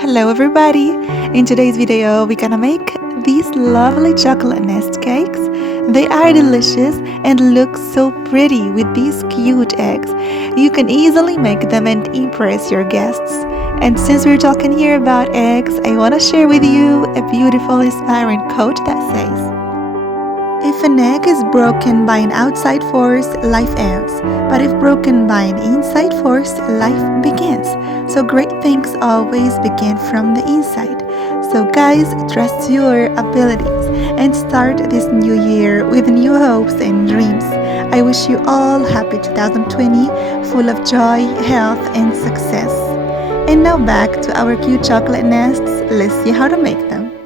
Hello everybody! In today's video, we're gonna make these lovely chocolate nest cakes. They are delicious and look so pretty with these cute eggs. You can easily make them and impress your guests. And since we're talking here about eggs, I wanna share with you a beautiful inspiring quote that says, if an egg is broken by an outside force, life ends. But if broken by an inside force, life begins. So great things always begin from the inside. So guys, trust your abilities and start this new year with new hopes and dreams. I wish you all happy 2020, full of joy, health, and success. And now back to our cute chocolate nests. Let's see how to make them.